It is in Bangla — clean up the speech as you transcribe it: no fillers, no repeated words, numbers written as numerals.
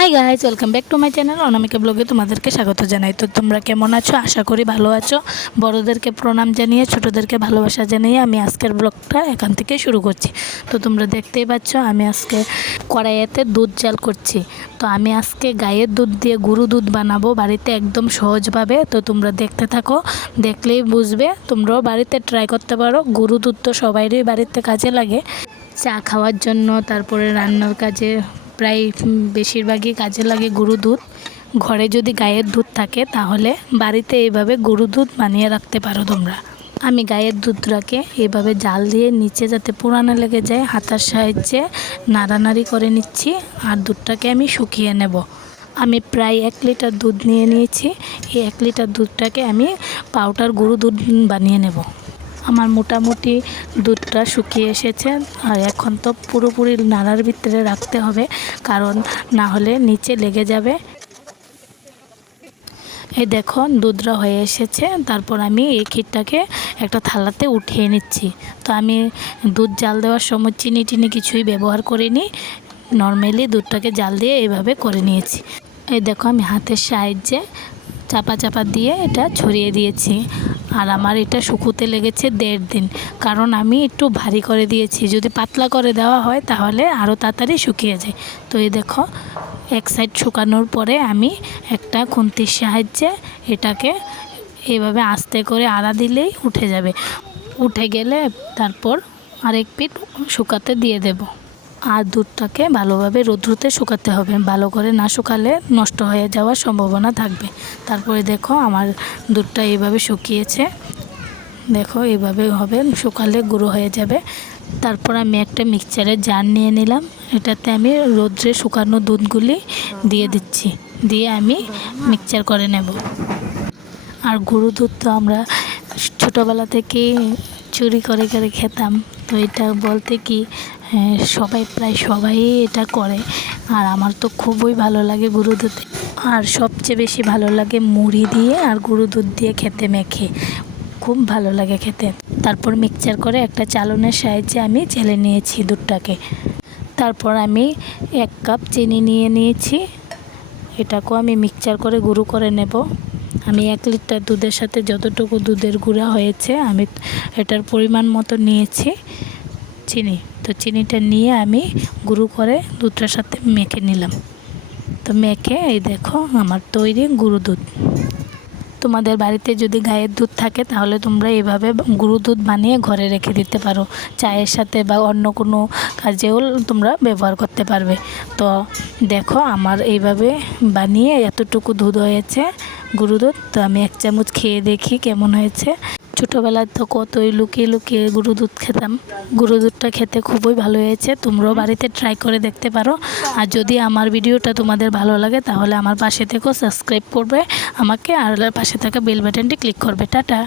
High guys, welcome back to my channel Anamika ব্লগে তোমাদেরকে স্বাগত জানাই। তো তোমরা কেমন আছো? আশা করি ভালো আছো। বড়োদেরকে প্রণাম জানিয়ে ছোটোদেরকে ভালোবাসা জানিয়ে আমি আজকের ব্লগটা এখান থেকে শুরু করছি। তো তোমরা দেখতেই পাচ্ছ আমি আজকে কড়াইতে দুধ জাল করছি। তো আমি আজকে গায়ের দুধ দিয়ে গরু দুধ বানাবো বাড়িতে একদম সহজভাবে। তো তোমরা দেখতে থাকো, দেখলেই বুঝবে। তোমরাও বাড়িতে ট্রাই করতে পারো। গরু দুধ তো সবাইরই বাড়িতে কাজে লাগে, চা খাওয়ার জন্য, তারপরে রান্নার কাজে প্রায় বেশিরভাগই কাজে লাগে গরু দুধ। ঘরে যদি গায়ের দুধ থাকে তাহলে বাড়িতে এইভাবে গরু দুধ বানিয়ে রাখতে পারো তোমরা। আমি গায়ের দুধটাকে এভাবে জাল দিয়ে নিচে যাতে পুরানো লেগে যায় হাতার সাহায্যে নাড়ানাড়ি করে নিচ্ছি, আর দুধটাকে আমি শুকিয়ে নেব। আমি প্রায় 1 লিটার দুধ নিয়ে নিয়েছি। এই 1 লিটার দুধটাকে আমি পাউডার গরু দুধ বানিয়ে নেব। আমার মোটামুটি দুধটা শুকিয়ে এসেছে, আর এখন তো পুরোপুরি নাড়ার ভিতরে রাখতে হবে, কারণ না হলে নিচে লেগে যাবে। এই দেখো দুধটা হয়ে এসেছে। তারপর আমি এই ক্ষীরটাকে একটা থালাতে উঠিয়ে নিচ্ছি। তো আমি দুধ জাল দেওয়ার সময় চিনি টিনি কিছুই ব্যবহার করিনি, নর্মালি দুধটাকে জাল দিয়ে এইভাবে করে নিয়েছি। এই দেখো আমি হাতের সাহায্যে চাপা চাপা দিয়ে এটা ছড়িয়ে দিয়েছি। আর আমার এটা শুকোতে লেগেছে 1.5 দিন, কারণ আমি একটু ভারী করে দিয়েছি। যদি পাতলা করে দেওয়া হয় তাহলে আরও তাড়াতাড়ি শুকিয়ে যায়। তো এই দেখো এক সাইড শুকানোর পরে আমি একটা খুন্তির সাহায্যে এটাকে এভাবে আস্তে করে আড়া দিলেই উঠে যাবে। উঠে গেলে তারপর আরেক পিঠ শুকাতে দিয়ে দেব। আর দুধটাকে ভালোভাবে রৌদ্রতে শুকাতে হবে, ভালো করে না শুকালে নষ্ট হয়ে যাওয়ার সম্ভাবনা থাকবে। তারপরে দেখো আমার দুধটা এইভাবে শুকিয়েছে, দেখো এইভাবে হবে, শুকালে গুঁড়ো হয়ে যাবে। তারপর আমি একটা মিক্সচারের জার নিয়ে নিলাম, এটাতে আমি রৌদ্রে শুকানো দুধগুলি দিয়ে দিচ্ছি, দিয়ে আমি মিক্সচার করে নেব। আর গরু দুধ তো আমরা ছোটোবেলা থেকেই চুরি করে করে খেতাম। তো এটা বলতে কি প্রায় সবাই এটা করে, আর আমার তো খুবই ভালো লাগে গরু দুধ। আর সবচেয়ে বেশি ভালো লাগে মুড়ি দিয়ে আর গরু দুধ দিয়ে খেতে, মেখে খুব ভালো লাগে খেতে। তারপর মিক্সচার করে একটা চালনের সাহায্যে আমি চেলে নিয়েছি দুধটাকে। তারপর আমি 1 কাপ চিনি নিয়ে নিয়েছি, এটাকেও আমি মিক্সচার করে গুঁড়ো করে নেব। আমি 1 লিটার দুধের সাথে যতটুকু দুধের গুঁড়া হয়েছে আমি এটার পরিমাণ মতো নিয়েছি চিনি। তো চিনিটা নিয়ে আমি গুঁড়ো করে দুধটার সাথে মেখে নিলাম। তো মেখে এই দেখো আমার তৈরি গরু দুধ। তোমাদের বাড়িতে যদি গায়ের দুধ থাকে তাহলে তোমরা এভাবে গরু দুধ বানিয়ে ঘরে রেখে দিতে পারো, চায়ের সাথে বা অন্য কোনো কাজেও তোমরা ব্যবহার করতে পারবে। তো দেখো আমার এইভাবে বানিয়ে এতটুকু দুধ হয়েছে গরু দুধ। তো আমি 1 চামচ খেয়ে দেখি কেমন হয়েছে। ছোটোবেলায় তো কতই লুকিয়ে লুকিয়ে গরু দুধ খেতাম, গরু দুধটা খেতে খুবই ভালো হয়েছে। তোমরাও বাড়িতে ট্রাই করে দেখতে পারো। আর যদি আমার ভিডিওটা তোমাদের ভালো লাগে তাহলে আমার পাশে থেকেও সাবস্ক্রাইব করবে আমাকে, আর পাশে থাকা বেল বাটনটি ক্লিক করবে। টাটা।